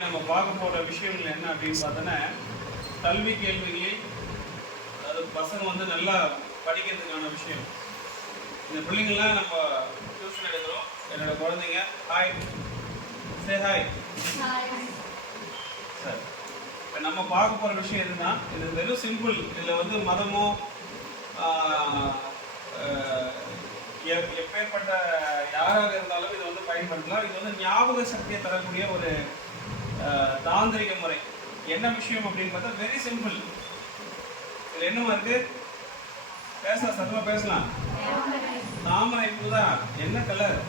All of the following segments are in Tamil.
நம்ம பார்க்க போற விஷயங்கள் என்ன அப்படின்னு பார்த்தோன்னா கல்வி கேள்விகளில் அதாவது பசங்க வந்து நல்லா படிக்கிறதுக்கான விஷயம். இந்த பிள்ளைங்கள்லாம் நம்ம டியூஷன் எடுக்கிறோம். என்னோட குழந்தைங்க ஹாய் சே ஹாய் சார் இப்போ நம்ம பார்க்க போகிற விஷயம் எதுனா இது வெறும் சிம்பிள் இதில் வந்து மதமோ எப்பேற்பட்ட யாராக இருந்தாலும் இதை வந்து பயன்படுத்தலாம். இது வந்து ஞாபக சக்தியை தரக்கூடிய ஒரு தாந்திரிக முறை. என்ன விஷயம் அப்படின்னு பார்த்தா வெரி சிம்பிள் இதில் என்னமா இருக்கு பேசலாம் சத்தமாக பேசலாம். தாமரை பூ தான். என்ன கலர்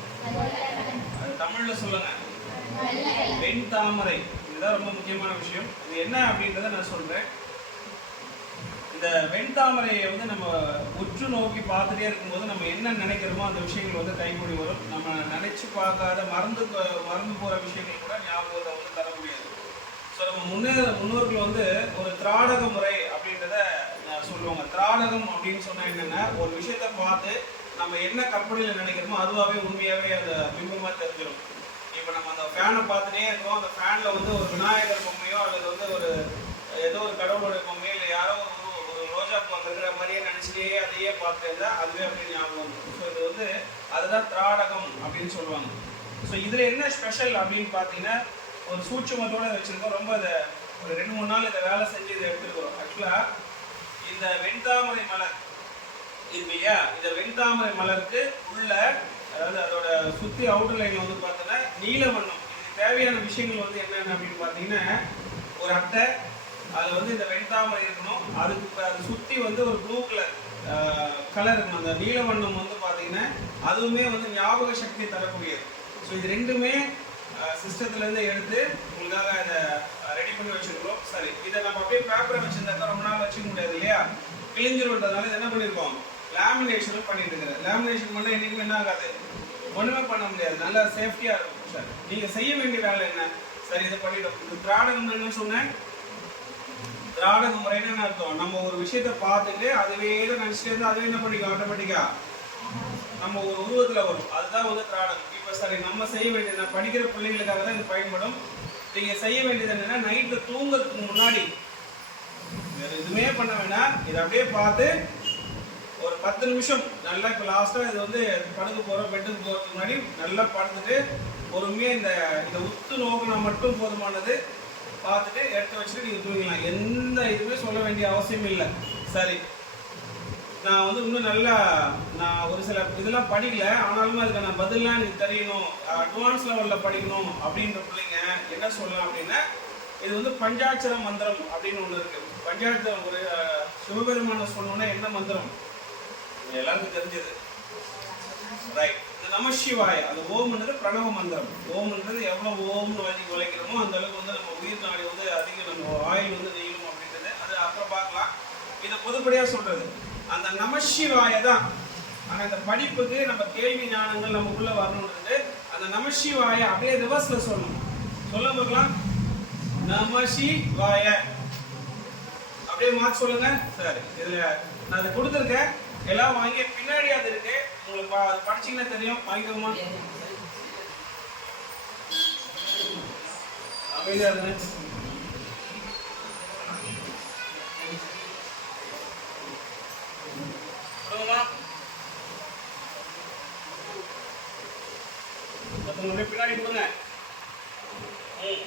அது தமிழ்ல சொல்லுங்க. வெண் தாமரை. இதுதான் ரொம்ப முக்கியமான விஷயம். இது என்ன அப்படின்றத நான் சொல்றேன். இந்த வெண்தாமரையை வந்து நம்ம உற்று நோக்கி பார்த்துட்டே இருக்கும்போது நம்ம என்ன நினைக்கிறோமோ அந்த விஷயங்கள் வந்து கைகூடி வரும். நம்ம நினைச்சு பார்க்காத மறந்து போ- மறந்து போகிற விஷயங்கள் கூட ஞாபகத்தை வந்து தர நம்ம முன்னே முன்னோர்கள் வந்து ஒரு திராடக முறை அப்படின்றத சொல்லுவாங்க. திராடகம் அப்படின்னு சொன்னா என்னன்னா ஒரு விஷயத்த பார்த்து நம்ம என்ன கற்பனையில் நினைக்கிறோமோ அதுவாகவே உண்மையாகவே அந்த பிம்பமாக தெரிஞ்சிடும் இப்போ நம்ம அந்த ஃபேனை பார்த்துட்டே இருக்கோம். அந்த ஃபேனில் வந்து ஒரு விநாயகர் பொம்மையோ அல்லது வந்து ஒரு ஏதோ ஒரு கடவுளுடைய பொம்மையோ இல்லை யாரோ ஒரு ஒரு ரோஜா பூ இருக்கிற மாதிரியே நினச்சிட்டே அதையே பார்த்துருந்தா அதுவே அப்படின்னு ஞாபகம் ஸோ இது வந்து அதுதான் திராடகம் அப்படின்னு சொல்லுவாங்க. ஸோ இதில் என்ன ஸ்பெஷல் அப்படின்னு பார்த்தீங்கன்னா ஒரு சூட்சமத்தோடு வச்சுருக்கோம் வச்சிருக்கோம். ரொம்ப இதை ஒரு ரெண்டு மூணு நாள் இதை வேலை செஞ்சு இதை எடுத்துருக்கிறோம். ஆக்சுவலாக இந்த வெண்தாமரை மலர் இல்லையா? இந்த வெண்தாமரை மலருக்கு உள்ள அதாவது அதோட சுற்றி அவுட்டர் லைன்ல வந்து பார்த்தோன்னா நீல வண்ணம். இதுக்கு தேவையான விஷயங்கள் வந்து என்னென்ன அப்படின்னு பார்த்தீங்கன்னா ஒரு அட்டை அது வந்து இந்த வெண்தாமரை இருக்கணும். அதுக்கு அது சுற்றி வந்து ஒரு ப்ளூ கலர் கலர் இருக்கணும். அந்த நீல வண்ணம் வந்து பார்த்தீங்கன்னா அதுவுமே வந்து ஞாபக சக்தி தரக்கூடியது. ஸோ இது ரெண்டுமே சிஸ்டத்துல இருந்து எடுத்து உங்களுக்காக இதை ரெடி பண்ணி வச்சிருக்கிறோம். சரி இதை நம்ம அப்படியே பேப்பரை வச்சிருந்தா ரொம்ப நாள் வச்சுக்க முடியாது இல்லையா? கிழிஞ்சிருன்றதுனால என்ன பண்ணியிருக்கோம் லேமினேஷனும் பண்ணிட்டு இருக்கிறேன். லேமினேஷன் பண்ணால் என்னைக்குமே என்ன ஆகாது? ஒண்ணுமே பண்ண முடியாது. நல்லா சேஃப்டியா இருக்கும் சார் நீங்க செய்ய வேண்டிய வேலை என்ன? சரி இதை பண்ணிட்டோம். இந்த திராடக முறைன்னு சொன்னேன். திராடக முறைன்னு என்ன அர்த்தம்? நம்ம ஒரு விஷயத்தை பார்த்துட்டு அதுவே தான் நினைச்சிட்டு இருந்தா அதுவே என்ன பண்ணிக்கும்? ஆட்டோமேட்டிக்கா நம்ம ஒரு உருவத்துல வரும். அதுதான் வந்து திராடகம் இப்போ சரி நம்ம செய்ய வேண்டியது நான் படிக்கிற பிள்ளைங்களுக்காக தான் இது பயன்படும். நீங்கள் செய்ய வேண்டியது என்னென்னா நைட்டு தூங்குறதுக்கு முன்னாடி வேறு எதுவுமே பண்ண வேணாம் இதை அப்படியே பார்த்து ஒரு பத்து நிமிஷம் நல்லா இப்போ லாஸ்ட்டாக இது வந்து படுக்க போகிறோம் பெட்டுக்கு போகிறதுக்கு முன்னாடி நல்லா படுத்துட்டு பொறுமையாக இந்த இதை உத்து நோக்கினா மட்டும் போதுமானது பார்த்துட்டு எடுத்து வச்சுட்டு நீங்கள் தூங்கிக்கலாம் எந்த இதுவுமே சொல்ல வேண்டிய அவசியம் இல்லை சரி. நான் வந்து இன்னும் நல்லா நான் ஒரு சில இதெல்லாம் படிக்கல. ஆனாலுமே அதுக்கான பதிலாம் எனக்கு தெரியணும். அட்வான்ஸ் லெவலில் படிக்கணும் அப்படின்ற பிள்ளைங்க என்ன சொல்லலாம் அப்படின்னா இது வந்து பஞ்சாட்சர மந்திரம் அப்படின்னு ஒன்று இருக்கு. பஞ்சாட்சரம் ஒரு சிவபெருமான சொன்னோன்னா என்ன மந்திரம்? எல்லாருக்கும் தெரிஞ்சது. ரைட் இந்த நமசிவாய அந்த ஓம்ன்றது பிரணவ மந்திரம். ஓம்ன்றது எவ்வளோ ஓம்னு வாங்கி உழைக்கிறோமோ அந்த அளவுக்கு வந்து நம்ம உயிர் நாடி வந்து அதிகம் நம்ம ஆயில் வந்து நெய்யும் அப்படின்றது. அது அப்புறம் பார்க்கலாம். இதை பொதுப்படியாக சொல்கிறது அந்த நமசிவாய தான் ஆனா இந்த படிப்புக்கு நம்ம கேள்வி ஞானங்கள் நமக்குள்ள வரணுன்றது அந்த நமசிவாய அப்படியே ரிவர்ஸ்ல சொல்லணும். சொல்ல பார்க்கலாம் நமசிவாய. அப்படியே மார்க் சொல்லுங்க. சரி இதுல நான் அதை கொடுத்துருக்கேன். எல்லாம் வாங்கி பின்னாடி அது இருக்கு. உங்களுக்கு படிச்சீங்கன்னா தெரியும். வாங்கிக்கோமா அமைதியா இருங்க. மத்தவங்க அப்படியே பின்னாடி கொடுங்க ம்.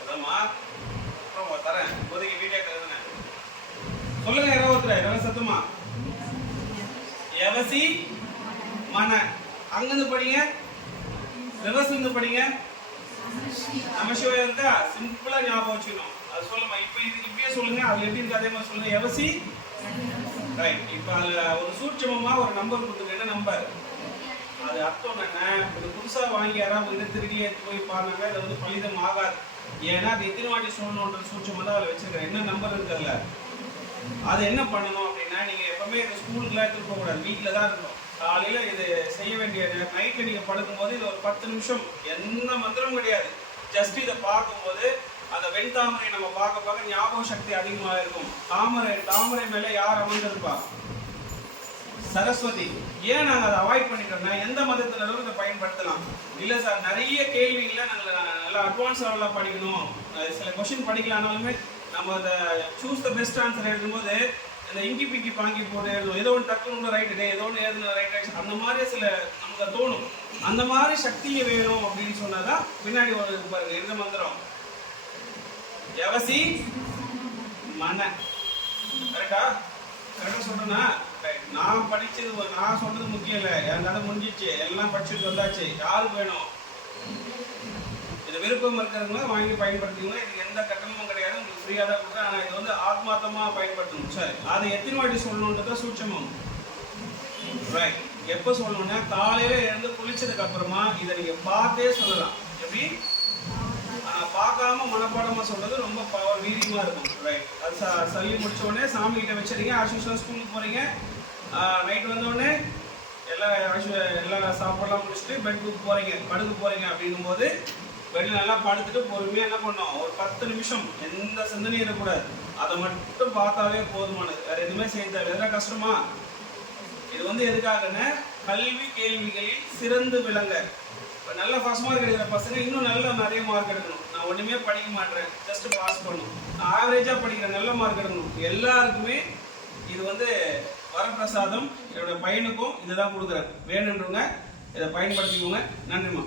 அதாம்மா அப்புறம் தரேன். இப்போதைக்கு வீடியோ எழுதுங்க சொல்லுங்க யாரோ ஒருத்தர் யாரோ சத்தமா? எவசி மன. அங்கிருந்து படிங்க. ரிவர்ஸ் இருந்து படிங்க. நமசிவாயம் இருந்தா சிம்பிளா ஞாபகம் வச்சுக்கணும். அது சொல்லுமா இப்போ இது இப்படியே சொல்லுங்க. அது எப்படி இருக்கு அதே மாதிரி சொல்லுங்க. எவசி ரைட் இப்போ அதுல ஒரு சூட்சமமா ஒரு நம்பர் கொடுத்துருக்கு என்ன நம்பர். அது அர்த்தம் என்ன? இது புதுசா வாங்கி யாராவது வந்து திருடி எடுத்து போய் பாருங்க. அது வந்து பலிதம் ஆகாது. ஏன்னா அது எத்தனை வாட்டி சொல்லணுன்ற சூட்சமா தான் அதில் வச்சிருக்கேன் என்ன நம்பர் இருக்குல்ல அது என்ன பண்ணணும் அப்படின்னா நீங்க எப்பவுமே இந்த ஸ்கூலுக்குலாம் எடுத்துட்டு போகக்கூடாது கூடாது. வீட்டில் தான் இருக்கணும். காலையில இது செய்ய வேண்டிய நைட்ல நீங்க படுக்கும்போது இது ஒரு பத்து நிமிஷம். எந்த மந்திரமும் கிடையாது. ஜஸ்ட் இதை பார்க்கும்போது அந்த வெண்தாமரை நம்ம பார்க்க பார்க்க ஞாபக சக்தி அதிகமாக இருக்கும். தாமரை தாமரை மேலே யார் அமர்ந்திருப்பா? சரஸ்வதி. ஏன் நாங்கள் அதை அவாய்ட் பண்ணிட்டோம்னா எந்த மதத்தினரும் இதை பயன்படுத்தலாம். இல்லை சார் நிறைய கேள்விகளை நாங்கள் நல்லா அட்வான்ஸ் லெவலில் படிக்கணும். சில கொஷின் படிக்கலாம்னாலுமே நம்ம அதை சூஸ் த பெஸ்ட் ஆன்சர் எழுதும்போது இந்த இங்கி பிங்கி பாங்கி போட்டு எழுதும் ஏதோ ஒன்று ரைட் டே ஏதோ ஒன்று எழுதுன ரைட் அந்த மாதிரி சில நமக்கு தோணும். அந்த மாதிரி சக்தியை வேணும் அப்படின்னு சொன்னாதான் பின்னாடி ஒரு பாருங்க இந்த மந்திரம்? எவசி மன கரெக்டா கரெக்டா சொல்கிறேன்னா நான் படிச்சது ஒரு- நான் சொல்றது முக்கியம் இல்லை. என்னால் முடிஞ்சிச்சு. எல்லாம் படிச்சுட்டு வந்தாச்சு. யாருக்கு வேணும்? இது விருப்பம் இருக்கிறவங்க வாங்கி பயன்படுத்திக்கோங்க. இதுக்கு எந்த கட்டணமும் கிடையாது. உங்களுக்கு ஃப்ரீயாக தான் கொடுக்குறேன். ஆனால் இது வந்து ஆத்மார்த்தமாக பயன்படுத்தணும். சரி. அதை எத்தனை வாட்டி சொல்லணுன்றத சூட்சமம். ரைட் எப்போ சொல்லணும்னா காலையில் எழுந்து குளிச்சதுக்கு அப்புறமா இதை நீங்கள் பார்த்தே சொல்லலாம். எப்படி? பார்க்காம மனப்பாடமா சொல்றது ரொம்ப பவர் வீரியமா இருக்கும். ரைட் அது ச- சொல்லி முடிச்ச உடனே சாமி கிட்ட வச்சிருங்க ஆஷுஷன் ஸ்கூலுக்கு போறீங்க. நைட் வந்த உடனே எல்லாம் ஆஷு- எல்லாம் சாப்பாடுலாம் முடிச்சுட்டு பெட்டுக்கு போறீங்க. படுக்க போறீங்க அப்படிங்கும்போது பெட்ல நல்லா படுத்துட்டு பொறுமையா என்ன பண்ணோம்? ஒரு பத்து நிமிஷம் எந்த சிந்தனையும் இருக்கக்கூடாது. அதை மட்டும் பார்த்தாவே போதுமானது. வேற எதுவுமே செய்ய தேவை எதனா கஷ்டமா? இது வந்து எதுக்காகன்னா கல்வி கேள்விகளில் சிறந்து விளங்க. இப்போ நல்ல ஃபர்ஸ்ட் மார்க் எடுக்கிற பசங்க இன்னும் நல்ல நிறைய மார்க் எடுக்கணும். நான் ஒன்றுமே படிக்க மாட்டேன் ஜஸ்ட் பாஸ் பண்ணணும். நான் ஆவரேஜாக படிக்கிறேன். நல்ல மார்க் எடுக்கணும். எல்லாருக்குமே இது வந்து வரப்பிரசாதம். என்னோட பையனுக்கும் இதை தான் கொடுக்குறேன். வேணுன்றவங்க இதை பயன்படுத்திக்கோங்க. நன்றிம்மா.